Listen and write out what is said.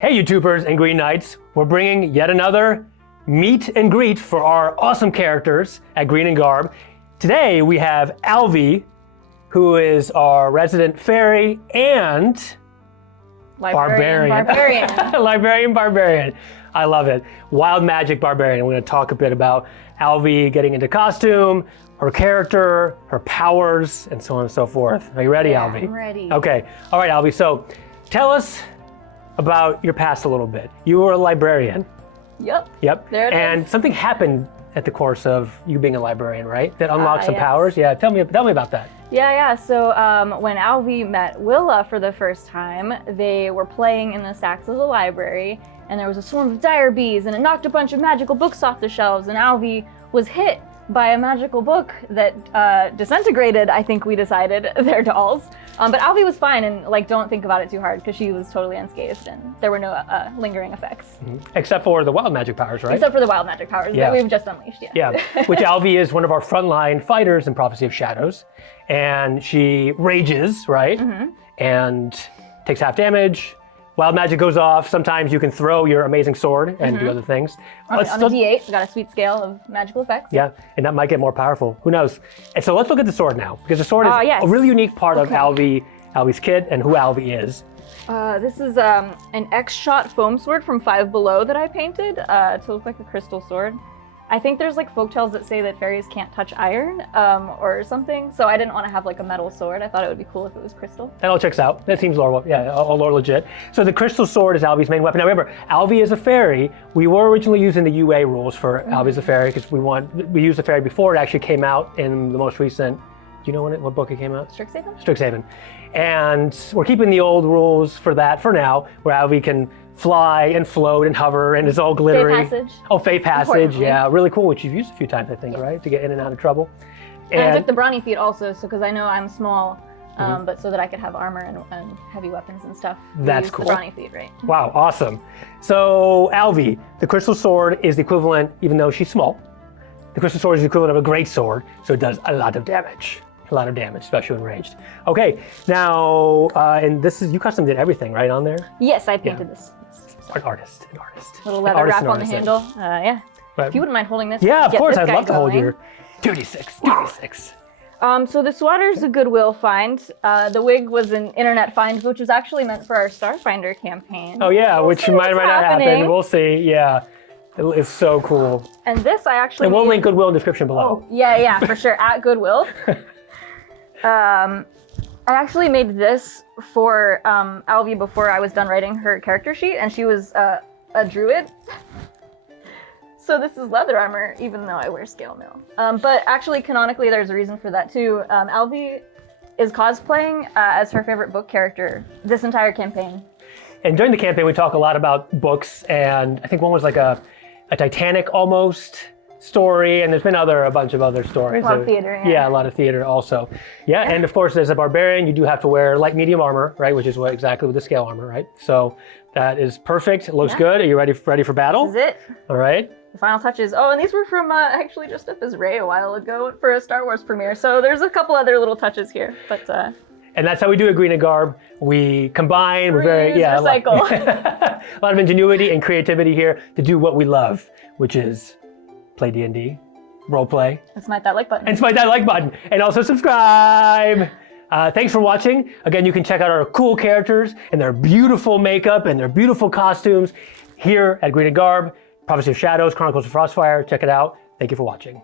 Hey YouTubers and Green Knights, we're bringing yet another meet and greet for our awesome characters at Green and Garb. Today we have Alvy, who is our resident Faerie and Barbarian. Librarian Barbarian. I love it. Wild magic Barbarian. We're going to talk a bit about Alvy getting into costume, her character, her powers, and so on and so forth. Are you ready, Alvy? I'm ready. Okay. All right, Alvy. So tell us about your past a little bit. You were a librarian. Yep. There it and is. something happened at the course of you being a librarian, right? That unlocked some yes. powers. Yeah, tell me about that. Yeah. So when Alvy met Willa for the first time, they were playing in the stacks of the library, and there was a swarm of dire bees, and it knocked a bunch of magical books off the shelves, and Alvy was hit by a magical book that disintegrated, I think we decided, their dolls. But Alvy was fine, and don't think about it too hard, because she was totally unscathed, and there were no lingering effects. Mm-hmm. Except for the wild magic powers, right? Except for the wild magic powers that we've just unleashed, Yeah, which Alvy is one of our frontline fighters in Prophecy of Shadows. And she rages, right? Mm-hmm. And takes half damage. Wild magic goes off. Sometimes you can throw your amazing sword and do other things. On a D8, we got a sweet scale of magical effects. Yeah, and that might get more powerful. Who knows? And so let's look at the sword now, because the sword is a really unique part of Alvy's kit and who Alvy is. This is an X-shot foam sword from Five Below that I painted to look like a crystal sword. I think there's folktales that say that fairies can't touch iron or something, so I didn't want to have a metal sword. I thought it would be cool if it was crystal. That all checks out. That seems lore, all lore legit. So the crystal sword is Alvy's main weapon. Now remember, Alvy is a fairy. We were originally using the UA rules for Alvy as a fairy because we used the fairy before it actually came out in the most recent. Do you know what book it came out? Strixhaven? Strixhaven. And we're keeping the old rules for that for now, where Alvy can fly and float and hover and it's all glittery. Fae Passage. Oh, Fae Passage, yeah. Really cool, which you've used a few times, I think, right? To get in and out of trouble. And I took the brawny feat also, so because I know I'm small, but so that I could have armor and heavy weapons and stuff. That's cool. The brawny feat, right? Wow, awesome. So Alvy, the crystal sword is the equivalent, even though she's small, the crystal sword is the equivalent of a great sword, so it does a lot of damage. Especially when ranged. Okay, now, and this is, you custom did everything, right, on there? Yes, I painted this. An artist. Little leather wrap on the handle. Yeah. Right. If you wouldn't mind holding this. Yeah, of course, I'd love to hold going. your 2d6. So the sweater's a Goodwill find. The wig was an internet find, which was actually meant for our Starfinder campaign. Oh yeah, which might not happen. We'll see. Yeah, it's so cool. And this I actually. And we'll link Goodwill in the description below. Oh, yeah, for sure at Goodwill. I actually made this for Alvy before I was done writing her character sheet, and she was a druid. So this is leather armor, even though I wear scale mail. But actually, canonically, there's a reason for that too. Alvy is cosplaying as her favorite book character this entire campaign. And during the campaign, we talk a lot about books, and I think one was like a Titanic almost story, and there's been a bunch of other stories. A lot of theater, yeah. A lot of theater also. Yeah, and of course, as a barbarian, you do have to wear light medium armor, right? Which is exactly with the scale armor, right? So that is perfect. It looks good. Are you ready for battle? This is it. All right. The final touches. Oh, and these were from actually just up as Ray a while ago for a Star Wars premiere. So there's a couple other little touches here, but. And that's how we do at Green and Garb. We combine. We're recycle. A lot of ingenuity and creativity here to do what we love, which is play D&D, role play. And smite that like button. And also subscribe. Thanks for watching. Again, you can check out our cool characters and their beautiful makeup and their beautiful costumes here at Green and Garb, Prophecy of Shadows, Chronicles of Frostfire. Check it out. Thank you for watching.